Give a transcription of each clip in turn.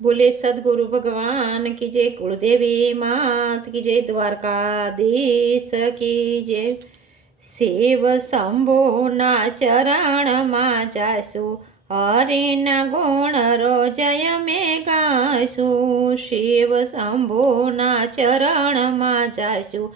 બોલે સદગુરુ ભગવાન કી જય કુળદેવી માત કી જય દ્વારકાધીશ કી જય શિવ શંભુના ચરણમાં જાશું હરિના ગુણ રોજય મે ગાશું શિવ શંભુના ચરણમાં જાશું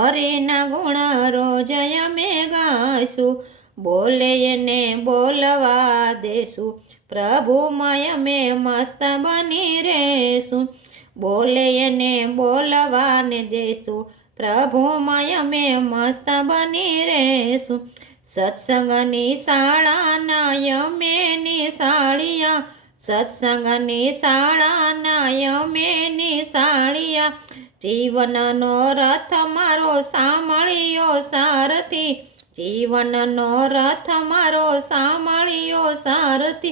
હરિના ગુણ રોજય મે ગાશું બોલે ને બોલવા દેશું પ્રભુમય મે મસ્ત બની રેશું બોલે બોલવાને દેશું પ્રભુમય મે મસ્ત બની રેશું સત્સંગની શાળાના યમેની સાળિયા. સત્સંગની શાળાના યમેની સાળિયા. જીવનનો રથ મારો સાંભળ્યો સારથી. જીવનનો રથ મારો સાંભળ્યો સારથી.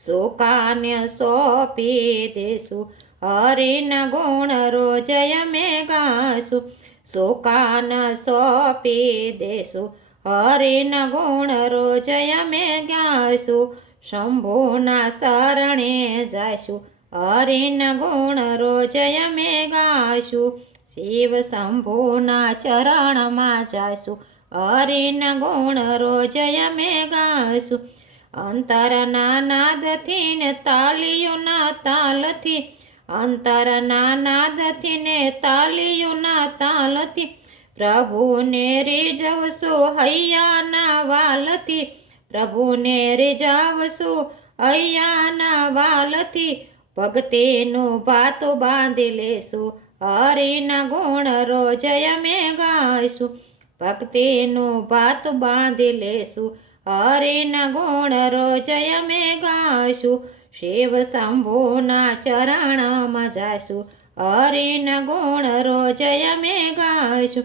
સુકાને સોંપી દેશું હરિના ગુણ રોજય મે ગાશું સુકાન સોંપી દેશું હરિના ગુણ રોજય મે ગાશું શંભુના શરણે જાશું હરિના ગુણ રોજય મે ગાશું શિવ શંભુના ચરણમાં જાશું હરિના ગુણ રોજય મે ગાશું અંતરના નાદથી ને તાલીઓના તાલથી અંતરના નાદથી ને તાલીઓના તાલથી, પ્રભુને રીઝવશું હૈયાના વાલથી, પ્રભુને રીઝવશું હૈયાના વાલથી, ભક્તિનું ભાતો બાંધી લેશું, હરિના ગુણ રોજય મેં ગાઈશું, ભક્તિનું ભાત બાંધી લેશું હરિના ગુણ રોજય મે ગાઈશું શિવ શંભુના ચરણમાં જાશું. હરિના ગુણ રોજય મે ગાઈશું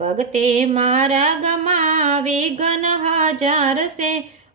ભક્તિ મારા ગમા વિઘન હજાર છે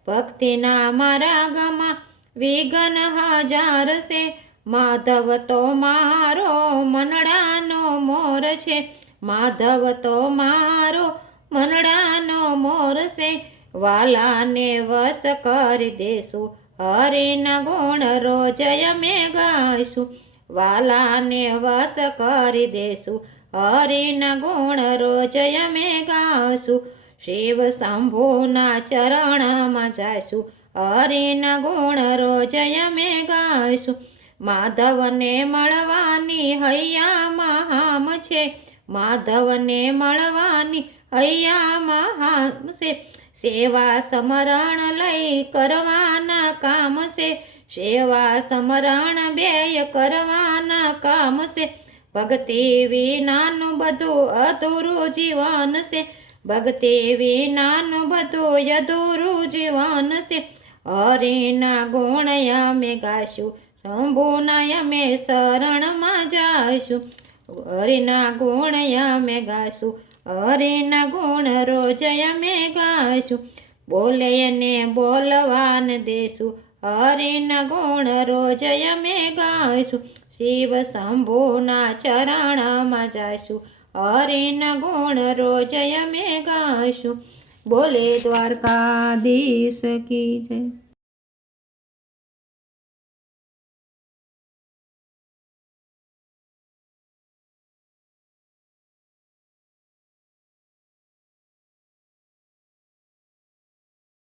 ભક્તિના મારા ગમા વિઘન હજાર છે માધવ તો મારો મનડાનો મોર છે. માધવ તો મારો મનડાનો મોર છે. વાલાને વસ કરી દેશું. હરિના ગુણ રોજય મે ગાઈશું. વાલાને વસ કરી દેશું. હરિના ગુણ રોજય મે ગાશું શિવ શંભુના ચરણમાં જાશું હરિના ગુણ રોજય મે ગાઈશું. માધવને મળવાની હૈયા મહામ છે. માધવને મળવાની હૈયા મહામ છે. સેવા સમરણ લઈ કરવાના કામ છે સેવા સમરણ બેય કરવાના કામ છે ભક્તિ વિનાનું બધું અધૂરું જીવન છે ભક્તિ વિનાનું બધું અધૂરું જીવન છે હરિના ગુણ અમે ગાશું, શંભુના અમે શરણમાં જાશું. હરિના ગુણ અમે ગાશું હરિના ગુણ રોજય મે ગાશું. બોલે બોલવાન દેશું. હરિના ગુણ રોજય મે ગાશું. શિવ શંભુના ચરણમાં જાશું. હરિના ગુણ રોજય મે ગાશું. બોલે દ્વારકાધીશ કી જય.